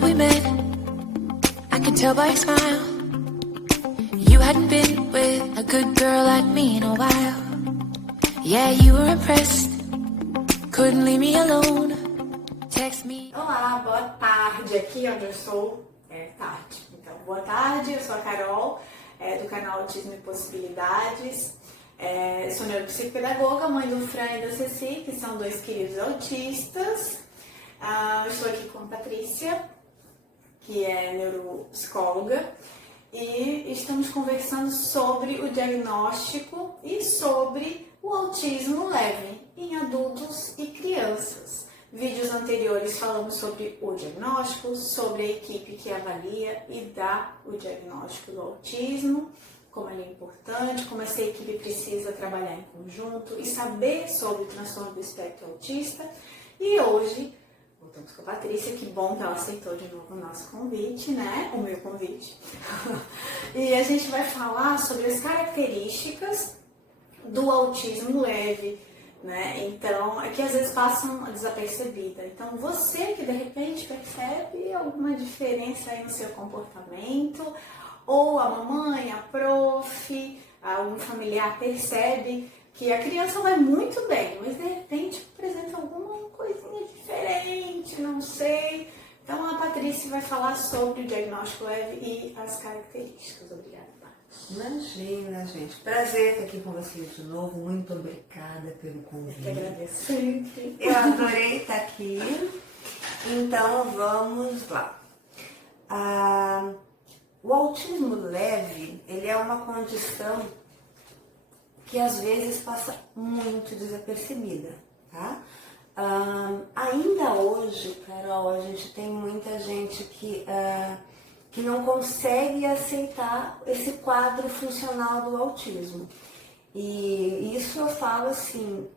moment we met, I could tell by your smile, you hadn't been with a good girl like me in a while. Yeah, you were impressed, couldn't leave me alone. Text me. Olá, boa tarde. Aqui onde eu estou é tarde. Então, boa tarde, eu sou a Carol, do canal Autismo e Possibilidades. Sou neuropsicopedagoga, mãe do Fran e da Ceci, que são dois queridos autistas. Estou aqui com a Patrícia, que é neuropsicóloga, e estamos conversando sobre o diagnóstico e sobre o autismo leve em adultos e crianças. Vídeos anteriores falamos sobre o diagnóstico, sobre a equipe que avalia e dá o diagnóstico do autismo, como ele é importante, como essa equipe precisa trabalhar em conjunto e saber sobre o transtorno do espectro autista. E hoje voltamos com a Patrícia, que bom que ela aceitou de novo o nosso convite, né? O meu convite. E a gente vai falar sobre as características do autismo leve, né? Então, é que às vezes passam desapercebida. Então, você que de repente percebe alguma diferença aí no seu comportamento, ou a mamãe, a prof, algum familiar percebe que a criança vai muito bem, mas de repente apresenta alguma coisinha diferente, não sei. Então a Patrícia vai falar sobre o diagnóstico leve e as características. Obrigada, Paty. Imagina, gente. Prazer estar aqui com vocês de novo. Muito obrigada pelo convite. Eu que agradeço sempre. Eu adorei estar aqui. Então vamos lá. O autismo leve, ele é uma condição que às vezes passa muito desapercebida, tá? Ainda hoje, Carol, a gente tem muita gente que não consegue aceitar esse quadro funcional do autismo. E isso eu falo assim,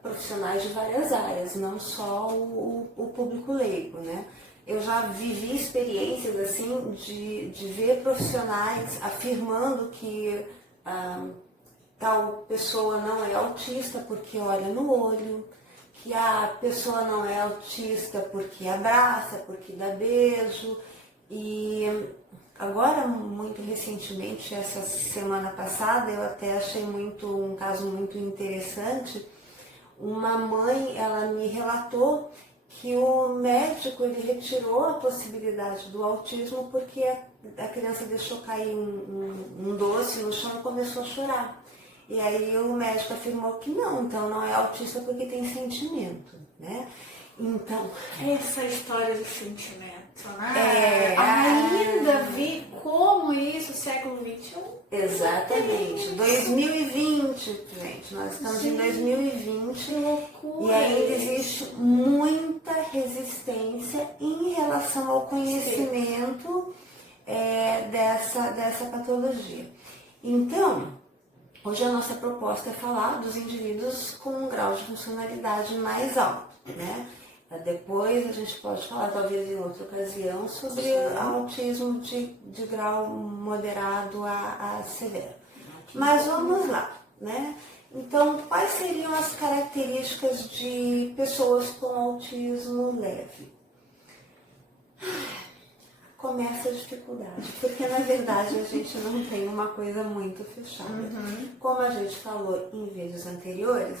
profissionais de várias áreas, não só o público leigo, né? Eu já vivi experiências assim de ver profissionais afirmando que tal pessoa não é autista porque olha no olho, que a pessoa não é autista porque abraça, porque dá beijo. E agora, muito recentemente, essa semana passada, eu até achei um caso muito interessante. Uma mãe, ela me relatou que o médico ele retirou a possibilidade do autismo porque a criança deixou cair um doce no chão e começou a chorar. E aí o médico afirmou que não é autista porque tem sentimento, né? Então, essa história do sentimento, né? Ainda vi como isso, século XXI. Exatamente. 2020, gente, nós estamos em 2020 que loucura, e ainda existe muita resistência em relação ao conhecimento dessa patologia. Então, hoje a nossa proposta é falar dos indivíduos com um grau de funcionalidade mais alto, né? Depois a gente pode falar, talvez em outra ocasião, sobre autismo de grau moderado a severo. Mas vamos lá, né? Então, quais seriam as características de pessoas com autismo leve? Começa a dificuldade, porque na verdade a gente não tem uma coisa muito fechada. Como a gente falou em vídeos anteriores,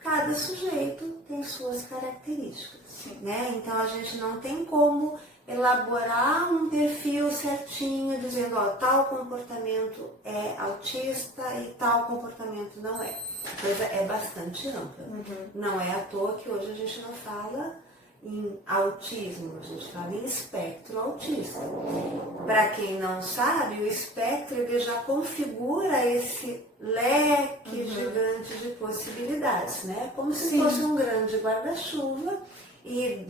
cada sujeito tem suas características, né? Então a gente não tem como elaborar um perfil certinho, dizendo, tal comportamento é autista e tal comportamento não é. A coisa é bastante ampla. Não é à toa que hoje a gente não fala em autismo, a gente fala em espectro autista. Para quem não sabe, o espectro ele já configura esse leque gigante de possibilidades, né? Como se fosse um grande guarda-chuva e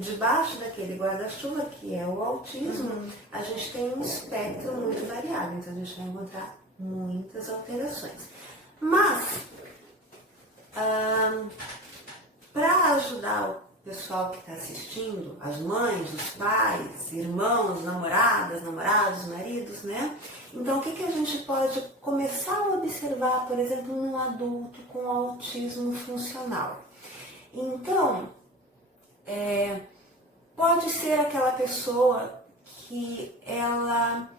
debaixo daquele guarda-chuva, que é o autismo, a gente tem um espectro muito variado, então a gente vai encontrar muitas alterações. Mas, para ajudar o pessoal que está assistindo, as mães, os pais, irmãos, namoradas, namorados, maridos, né? Então, o que a gente pode começar a observar, por exemplo, num adulto com autismo funcional? Então, Pode ser aquela pessoa que ela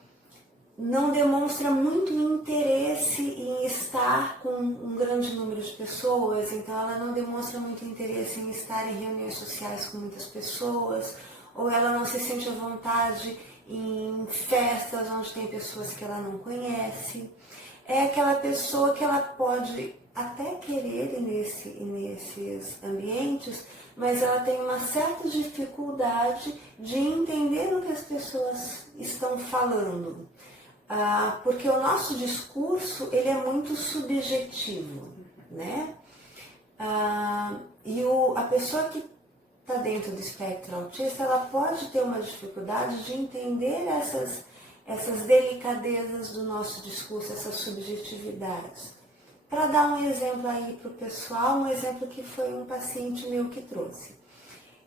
não demonstra muito interesse em estar com um grande número de pessoas, então ela não demonstra muito interesse em estar em reuniões sociais com muitas pessoas, ou ela não se sente à vontade em festas onde tem pessoas que ela não conhece. É aquela pessoa que ela pode até querer ir nesses ambientes, mas ela tem uma certa dificuldade de entender o que as pessoas estão falando. Porque o nosso discurso ele é muito subjetivo, né? E a pessoa que está dentro do espectro autista, ela pode ter uma dificuldade de entender essas delicadezas do nosso discurso, essas subjetividades. Para dar um exemplo aí para o pessoal, um exemplo que foi um paciente meu que trouxe.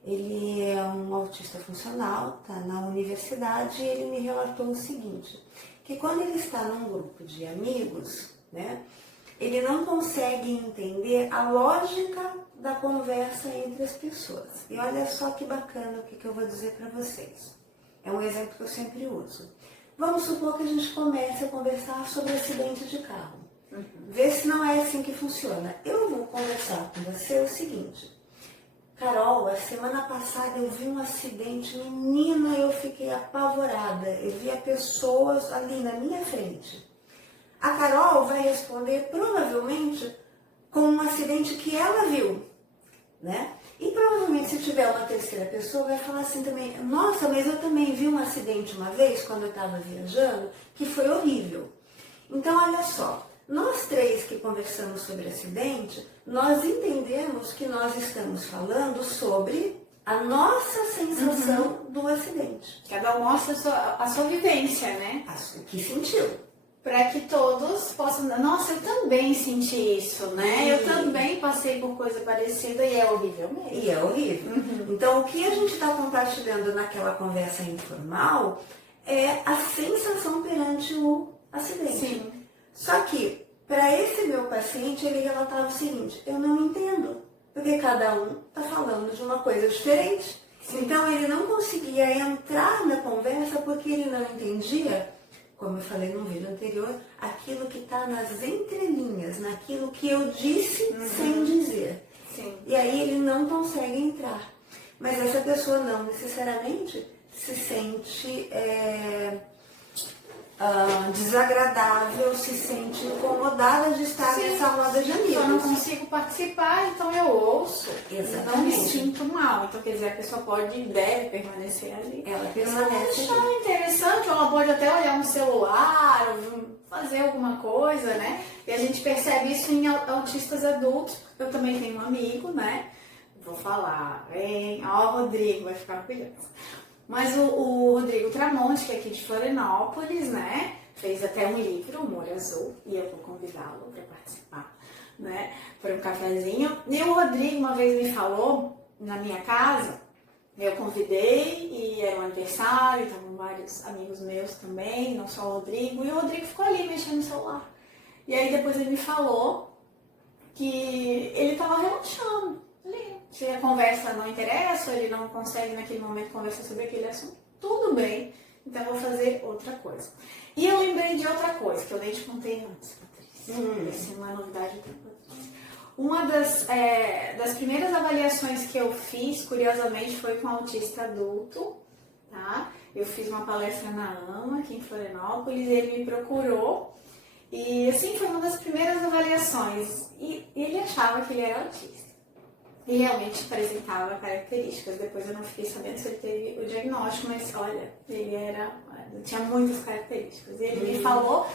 Ele é um autista funcional, está na universidade, e ele me relatou o seguinte, que quando ele está num grupo de amigos, né, ele não consegue entender a lógica da conversa entre as pessoas. E olha só que bacana o que eu vou dizer para vocês. É um exemplo que eu sempre uso. Vamos supor que a gente comece a conversar sobre acidente de carro. Vê se não é assim que funciona. Eu vou conversar com você o seguinte. Carol, a semana passada eu vi um acidente, menina, eu fiquei apavorada. Eu via pessoas ali na minha frente. A Carol vai responder provavelmente com um acidente que ela viu, né? E provavelmente se tiver uma terceira pessoa vai falar assim também, nossa, mas eu também vi um acidente uma vez quando eu estava viajando que foi horrível. Então olha só, nós três que conversamos sobre acidente, nós entendemos que nós estamos falando sobre a nossa sensação do acidente. Cada um mostra a sua vivência, né? O que sentiu. Para que todos possam... Nossa, eu também senti isso, né? Eu também passei por coisa parecida e é horrível mesmo. E é horrível. Então, o que a gente está compartilhando naquela conversa informal é a sensação perante o acidente. Sim. Só que, para esse meu paciente, ele relatava o seguinte, eu não entendo, porque cada um está falando de uma coisa diferente. Sim. Então, ele não conseguia entrar na conversa porque ele não entendia, como eu falei no vídeo anterior, aquilo que está nas entrelinhas, naquilo que eu disse sem dizer. Sim. E aí ele não consegue entrar. Mas essa pessoa não necessariamente se sente desagradável, se sente incomodada de estar nessa roda de amigos. Eu não consigo participar, então eu ouço. Exatamente. Não me sinto mal. Então, quer dizer, a pessoa pode e deve permanecer ali. Ela permanece. Se ela achar interessante, ela pode até olhar um celular, ou fazer alguma coisa, né? E a gente percebe isso em autistas adultos. Eu também tenho um amigo, né? Vou falar, hein? Ó, o Rodrigo vai ficar curioso. Mas o Rodrigo Tramonte, que é aqui de Florianópolis, né? Fez até um livro, Humor Azul, e eu vou convidá-lo para participar, né? Para um cafezinho. E o Rodrigo uma vez me falou, na minha casa, eu convidei e era um aniversário, estavam vários amigos meus também, não só o Rodrigo, e o Rodrigo ficou ali mexendo no celular. E aí depois ele me falou que ele estava relaxando. Se a conversa não interessa, ele não consegue naquele momento conversar sobre aquele assunto, tudo bem, então eu vou fazer outra coisa. E eu lembrei de outra coisa, que eu nem te contei antes, Patrícia. Essa é uma novidade para Patrícia. Uma das primeiras avaliações que eu fiz, curiosamente, foi com um autista adulto, tá? Eu fiz uma palestra na AMA, aqui em Florianópolis, e ele me procurou, e assim, foi uma das primeiras avaliações, e ele achava que ele era autista. E realmente apresentava características. Depois eu não fiquei sabendo se ele teve o diagnóstico, mas olha, tinha muitas características. E ele me falou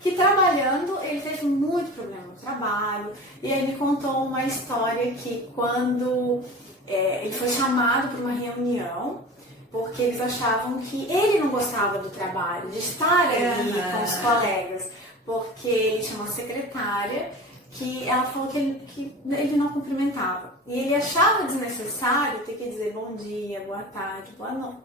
que trabalhando, ele teve muito problema no trabalho. E aí me contou uma história que quando ele foi chamado para uma reunião, porque eles achavam que ele não gostava do trabalho, de estar ali com os colegas, porque ele tinha uma secretária que ela falou que ele não cumprimentava. E ele achava desnecessário ter que dizer bom dia, boa tarde, boa noite.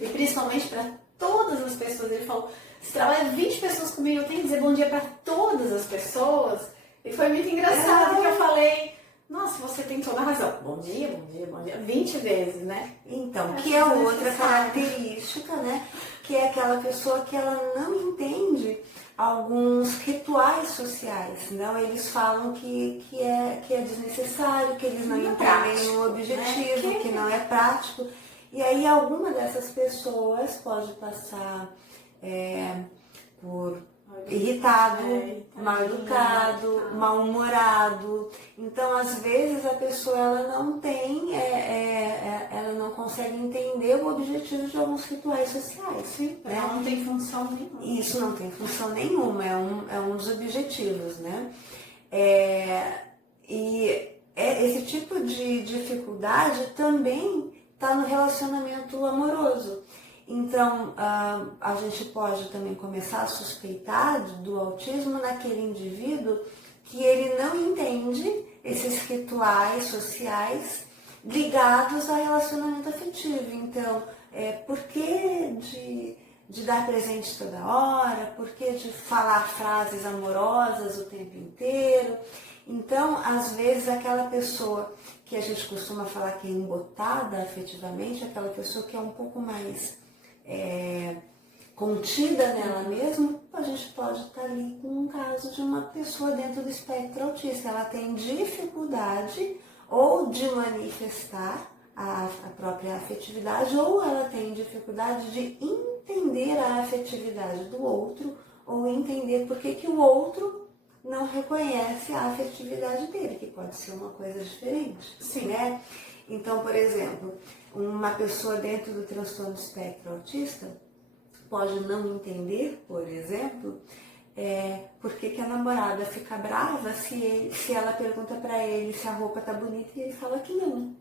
E principalmente para todas as pessoas. Ele falou, se trabalha 20 pessoas comigo, eu tenho que dizer bom dia para todas as pessoas. E foi muito engraçado que eu falei, Nossa, você tem toda a razão. Bom dia, bom dia, bom dia. 20 vezes, né? Então, Acho que é outra necessário. característica, né? Que é aquela pessoa que ela não entende alguns rituais sociais. Não, eles falam que é desnecessário, que eles não Não é entendem prático, o objetivo, né? que não é prático. E aí alguma dessas pessoas pode passar por irritado, mal educado, mal-humorado. Então, às vezes, a pessoa ela não tem, ela não consegue entender o objetivo de alguns rituais sociais. Sim, né? ela não tem função nenhuma. Isso não tem função nenhuma, é um dos objetivos, né? Esse tipo de dificuldade também está no relacionamento amoroso. Então, a gente pode também começar a suspeitar do autismo naquele indivíduo que ele não entende esses rituais sociais ligados ao relacionamento afetivo. Então, por que de dar presente toda hora? Por que de falar frases amorosas o tempo inteiro? Então, às vezes, aquela pessoa que a gente costuma falar que é embotada afetivamente, aquela pessoa que é um pouco mais contida nela mesma, a gente pode estar ali com um caso de uma pessoa dentro do espectro autista. Ela tem dificuldade ou de manifestar a própria afetividade, ou ela tem dificuldade de entender a afetividade do outro, ou entender por que o outro não reconhece a afetividade dele, que pode ser uma coisa diferente. Sim. Né? Então, por exemplo, uma pessoa dentro do transtorno do espectro autista pode não entender, por exemplo, por que a namorada fica brava se ela pergunta para ele se a roupa tá bonita e ele fala que não.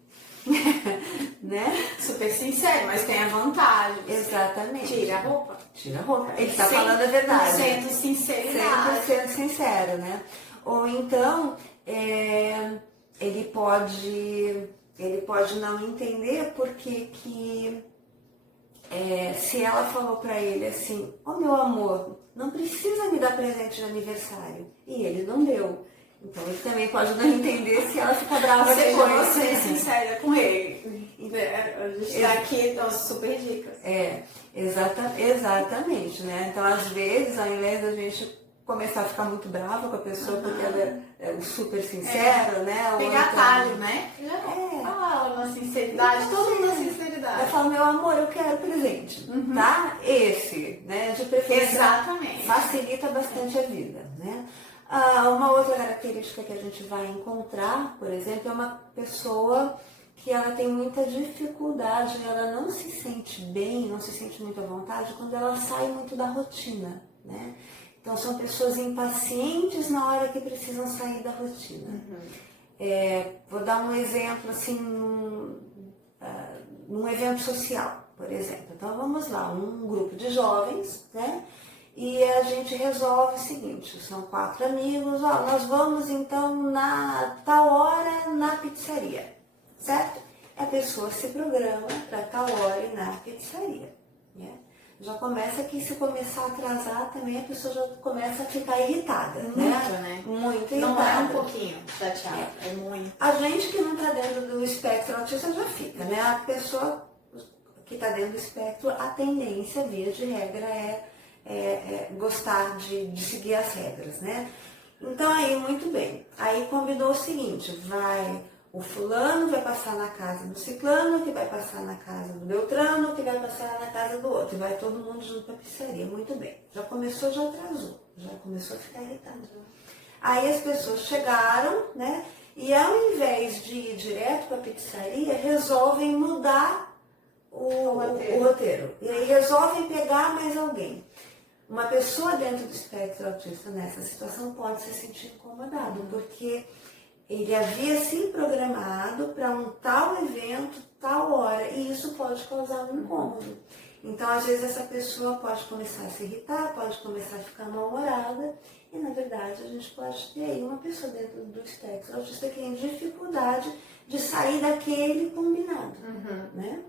Né? Super sincero, mas tem a vantagem. Exatamente. Tira a roupa. Tira a roupa. Ele está falando a verdade. 100% sinceridade. 100% sincero, né? Ou então, ele pode não entender porque se ela falou pra ele assim, meu amor, não precisa me dar presente de aniversário, e ele não deu. Então ele também pode não entender se ela fica brava depois. Você é sincera com ele. A gente está aqui, dá super dicas. Exatamente, né? Então, às vezes, ao invés da gente começar a ficar muito brava com a pessoa porque ela é super sincera, né? Tem atalho, né? Fala na sinceridade, todo mundo na sinceridade. Eu falo, meu amor, eu quero presente, tá? Esse, né? De preferência. Exatamente. Facilita bastante a vida, né? Uma outra característica que a gente vai encontrar, por exemplo, é uma pessoa que ela tem muita dificuldade, ela não se sente bem, não se sente muito à vontade quando ela sai muito da rotina, né? Então, são pessoas impacientes na hora que precisam sair da rotina. Vou dar um exemplo, assim, num evento social, por exemplo. Então, vamos lá, um grupo de jovens, né? E a gente resolve o seguinte, são 4 amigos, nós vamos então na tal hora na pizzaria, certo? A pessoa se programa para tal hora ir na pizzaria, né? Já começa que se começar a atrasar também a pessoa já começa a ficar irritada, muito, né? Muito irritada. Não é um pouquinho chateada, é muito. A gente que não está dentro do espectro autista já fica, né? A pessoa que está dentro do espectro, a tendência, via de regra, é gostar de seguir as regras, né? Então aí, muito bem. Aí combinou o seguinte, o fulano vai passar na casa do ciclano, que vai passar na casa do beltrano, que vai passar na casa do outro. E vai todo mundo junto para a pizzaria. Muito bem. Já começou, já atrasou. Já começou a ficar irritado. Aí as pessoas chegaram, né? E ao invés de ir direto para a pizzaria, resolvem mudar o roteiro. E aí resolvem pegar mais alguém. Uma pessoa dentro do espectro autista nessa situação pode se sentir incomodado, porque ele havia se programado para um tal evento, tal hora, e isso pode causar um incômodo. Então, às vezes, essa pessoa pode começar a se irritar, pode começar a ficar mal-humorada, e, na verdade, a gente pode ter aí uma pessoa dentro do espectro autista que tem dificuldade de sair daquele combinado, né?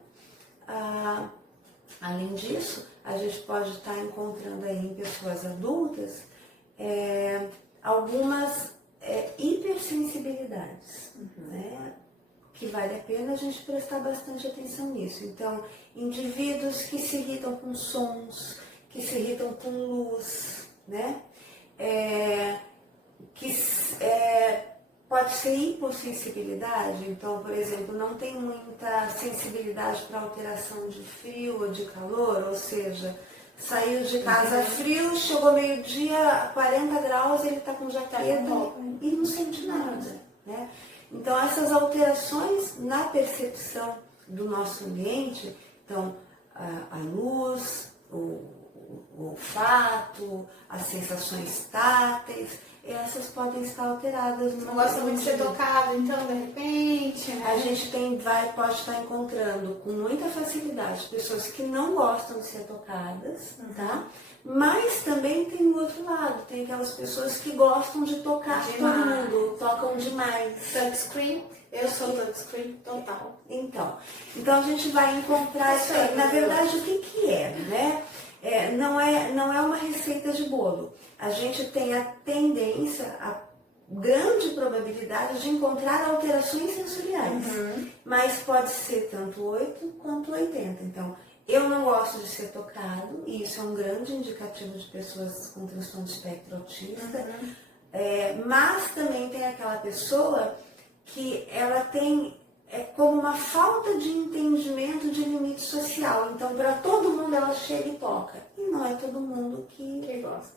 Além disso, a gente pode estar encontrando aí em pessoas adultas algumas hipersensibilidades, né? Que vale a pena a gente prestar bastante atenção nisso. Então, indivíduos que se irritam com sons, que se irritam com luz, né? Pode ser hipossensibilidade, então, por exemplo, não tem muita sensibilidade para alteração de frio ou de calor, ou seja, saiu de casa frio, chegou meio-dia, 40 graus, ele está com jaqueta e não sente nada, né? Então, essas alterações na percepção do nosso ambiente, então, a luz, o olfato, as sensações táteis, essas podem estar alteradas. Não gosta muito de ser tocado, então, de repente, né? A gente pode estar encontrando com muita facilidade pessoas que não gostam de ser tocadas, tá? Mas também tem o outro lado, tem aquelas pessoas que gostam de tocar todo mundo, tocam demais. Touchscreen, eu sou touchscreen total. Então a gente vai encontrar isso aí. Na verdade, o que é, né? Não é uma receita de bolo. A gente tem a tendência, a grande probabilidade de encontrar alterações sensoriais. Mas pode ser tanto 8 quanto 80. Então, eu não gosto de ser tocado, e isso é um grande indicativo de pessoas com transtorno de espectro autista. Mas também tem aquela pessoa que ela tem como uma falta de entendimento de limite social. Então, para todo mundo ela chega e toca. E não é todo mundo que gosta.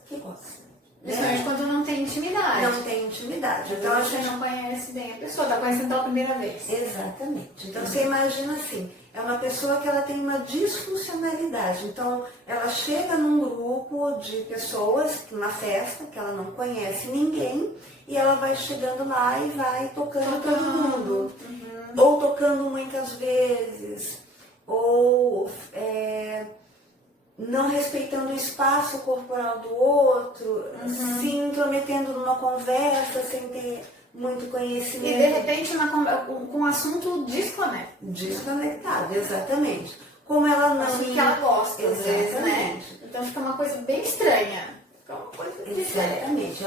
Principalmente quando não tem intimidade. Não tem intimidade. Então, a gente não conhece bem a pessoa, está conhecendo pela primeira vez. Exatamente. Então, você imagina assim, é uma pessoa que ela tem uma disfuncionalidade. Então, ela chega num grupo de pessoas, numa festa, que ela não conhece ninguém, e ela vai chegando lá e vai tocando todo mundo. Ou tocando muitas vezes, ou não respeitando o espaço corporal do outro, se intrometendo numa conversa sem ter muito conhecimento. E de repente com um assunto desconectado, exatamente. Como ela não... que ela gosta, às vezes, né? Exatamente. Então fica uma coisa bem estranha. Fica uma coisa Exatamente.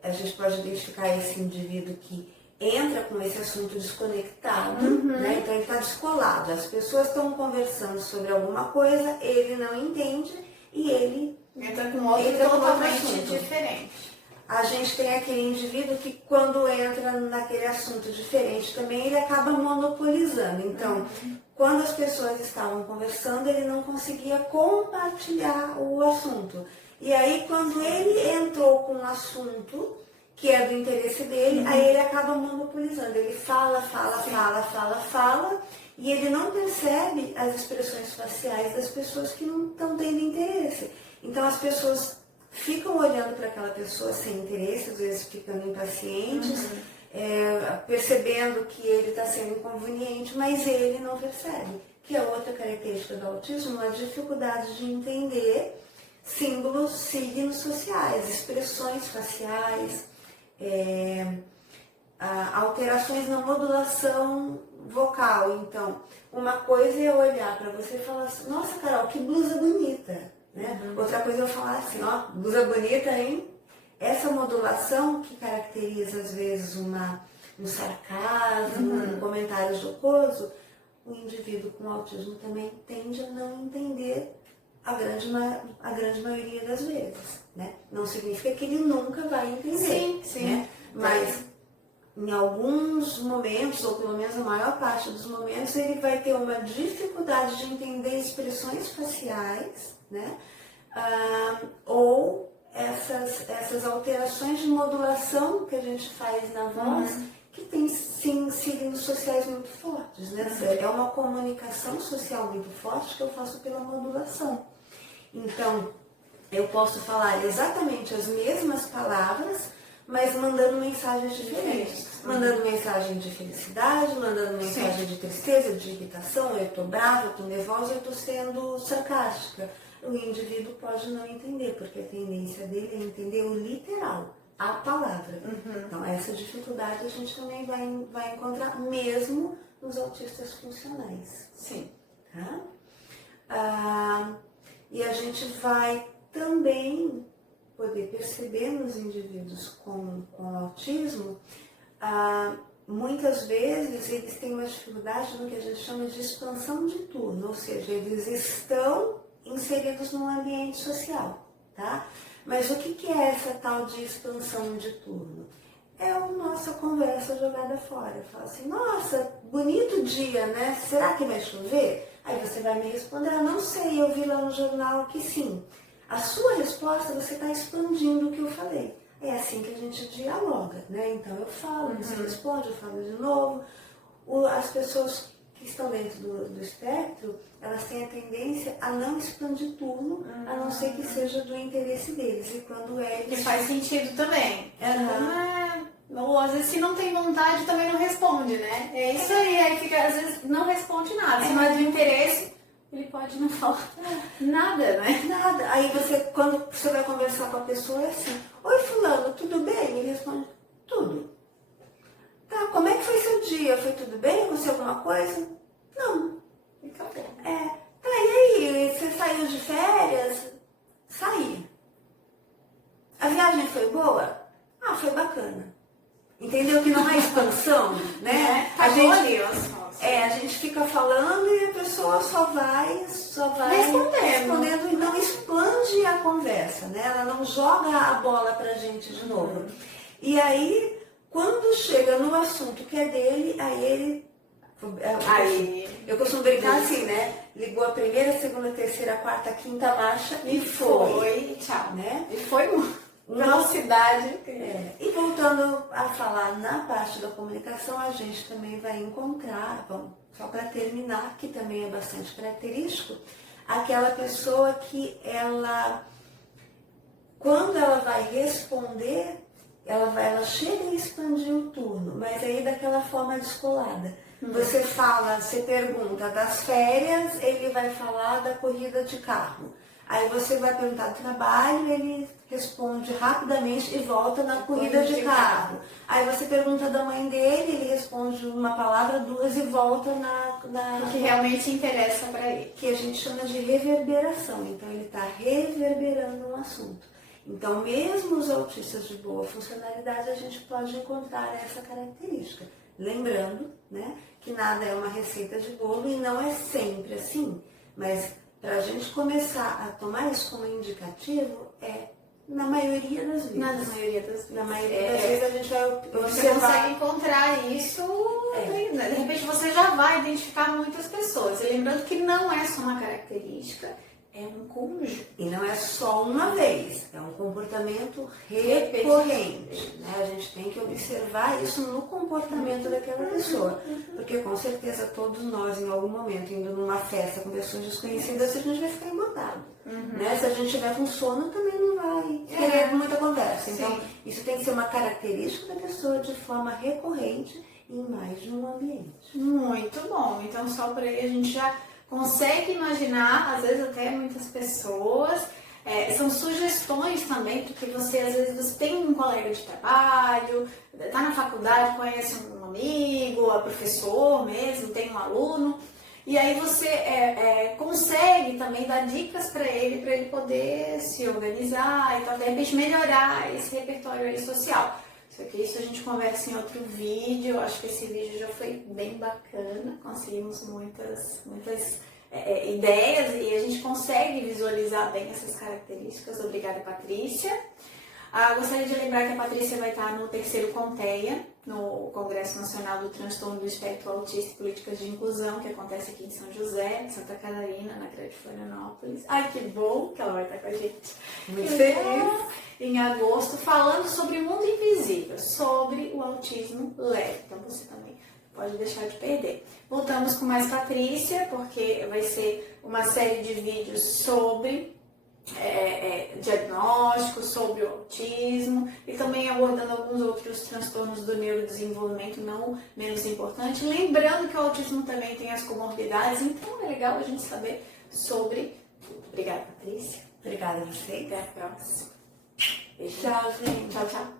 A gente pode identificar esse indivíduo que entra com esse assunto desconectado, né? Então ele está descolado. As pessoas estão conversando sobre alguma coisa, ele não entende e ele entra com outro totalmente diferente. A gente tem aquele indivíduo que quando entra naquele assunto diferente também, ele acaba monopolizando. Então, quando as pessoas estavam conversando, ele não conseguia compartilhar o assunto. E aí, quando ele entrou com um assunto que é do interesse dele, aí ele acaba monopolizando. Ele fala, e ele não percebe as expressões faciais das pessoas que não estão tendo interesse. Então as pessoas ficam olhando para aquela pessoa sem interesse, às vezes ficando impacientes, percebendo que ele está sendo inconveniente, mas ele não percebe. Que é outra característica do autismo, a dificuldade de entender símbolos, signos sociais, expressões faciais, alterações na modulação vocal. Então, uma coisa é eu olhar para você e falar assim, nossa, Carol, que blusa bonita, né? Outra coisa é eu falar assim, ó, blusa bonita, hein? Essa modulação que caracteriza às vezes um sarcasmo, um comentário jocoso, o indivíduo com autismo também tende a não entender a grande maioria das vezes, né? Não significa que ele nunca vai entender, sim. Né? Mas em alguns momentos, ou pelo menos a maior parte dos momentos, ele vai ter uma dificuldade de entender expressões faciais, né? Ou essas alterações de modulação que a gente faz na voz, que tem sim signos sociais muito fortes, né? É uma comunicação social muito forte que eu faço pela modulação. Então, eu posso falar exatamente as mesmas palavras, mas mandando mensagens diferentes. Mandando mensagem de felicidade, mandando mensagem de tristeza, de irritação, eu estou brava, eu estou nervosa, eu estou sendo sarcástica. O indivíduo pode não entender, porque a tendência dele é entender o literal, a palavra. Então, essa dificuldade a gente também vai encontrar mesmo nos autistas funcionais. Sim. Tá? E a gente vai também poder perceber nos indivíduos com autismo, muitas vezes eles têm uma dificuldade no que a gente chama de expansão de turno, ou seja, eles estão inseridos num ambiente social, tá? Mas o que é essa tal de expansão de turno? É a nossa conversa jogada fora. Fala assim, nossa, bonito dia, né? Será que vai chover? Aí você vai me responder, não sei, eu vi lá no jornal que sim. A sua resposta, você está expandindo o que eu falei. É assim que a gente dialoga, né? Então eu falo, você responde, eu falo de novo. As pessoas que estão dentro do espectro, elas têm a tendência a não expandir turno, a não ser que seja do interesse deles. E quando é... Que faz sentido também. Ou às vezes se não tem vontade também não responde, né? É isso aí fica, às vezes não responde nada. Se não é do interesse, ele pode não falar nada, né? Nada. Aí quando você vai conversar com a pessoa, é assim, oi fulano, tudo bem? Ele responde, tudo. Tá, como é que foi seu dia? Foi tudo bem? Aconteceu alguma coisa? Não. Acabou. Tá, e aí, você saiu de férias? Saí. A viagem foi boa? Foi bacana. Entendeu que não é expansão, né? A gente fica falando e a pessoa só vai respondendo e não expande a conversa, né? Ela não joga a bola pra gente de novo. E aí, quando chega no assunto que é dele, eu costumo brincar assim, né? Ligou a primeira, segunda, terceira, quarta, quinta marcha e foi. Tchau. Né? E foi velocidade. E voltando a falar na parte da comunicação, a gente também vai encontrar, só para terminar, que também é bastante característico, aquela pessoa que quando ela vai responder, ela chega a expandir o turno, mas aí daquela forma descolada. Você pergunta das férias, ele vai falar da corrida de carro. Aí você vai perguntar do trabalho, ele responde rapidamente e volta na corrida de carro. Aí você pergunta da mãe dele, ele responde uma palavra, duas e volta na que realmente interessa para ele. Que a gente chama de reverberação. Então ele está reverberando um assunto. Então mesmo os autistas de boa funcionalidade, a gente pode encontrar essa característica. Lembrando, né, que nada é uma receita de bolo e não é sempre assim. Mas para a gente começar a tomar isso como indicativo, na maioria das vezes. Na maioria das vezes a gente vai observar. Você consegue encontrar isso, de repente você já vai identificar muitas pessoas. E lembrando que não é só uma característica, é um conjunto. E não é só uma vez, é um comportamento recorrente. Né? A gente tem que observar isso no comportamento daquela pessoa. Porque com certeza todos nós, em algum momento, indo numa festa com pessoas desconhecidas, a gente vai ficar embotado. Né? Se a gente tiver com sono, também não vai querer muita conversa. Então, isso tem que ser uma característica da pessoa de forma recorrente em mais de um ambiente. Muito bom. Então, só por aí a gente já consegue imaginar, às vezes até muitas pessoas, são sugestões também, porque você às vezes você tem um colega de trabalho, está na faculdade, conhece um amigo, é professor mesmo, tem um aluno, e aí você consegue também dar dicas para ele poder se organizar e tal, de repente melhorar esse repertório aí social. Isso a gente conversa em outro vídeo. Eu acho que esse vídeo já foi bem bacana. Conseguimos muitas ideias e a gente consegue visualizar bem essas características. Obrigada, Patrícia. Gostaria de lembrar que a Patrícia vai estar no 3º CONTEA, no Congresso Nacional do Transtorno do Espectro Autista e Políticas de Inclusão, que acontece aqui em São José, Santa Catarina, na Grande Florianópolis. Ai, que bom que ela vai estar com a gente. Muito feliz. Em agosto, falando sobre o mundo invisível, sobre o autismo leve. Então você também pode deixar de perder. Voltamos com mais Patrícia, porque vai ser uma série de vídeos sobre diagnóstico, sobre o autismo e também abordando alguns outros transtornos do neurodesenvolvimento não menos importantes. Lembrando que o autismo também tem as comorbidades, então é legal a gente saber sobre tudo. Obrigada, Patrícia. Obrigada a você. Até a próxima. Beijo. Tchau, gente. Tchau, tchau.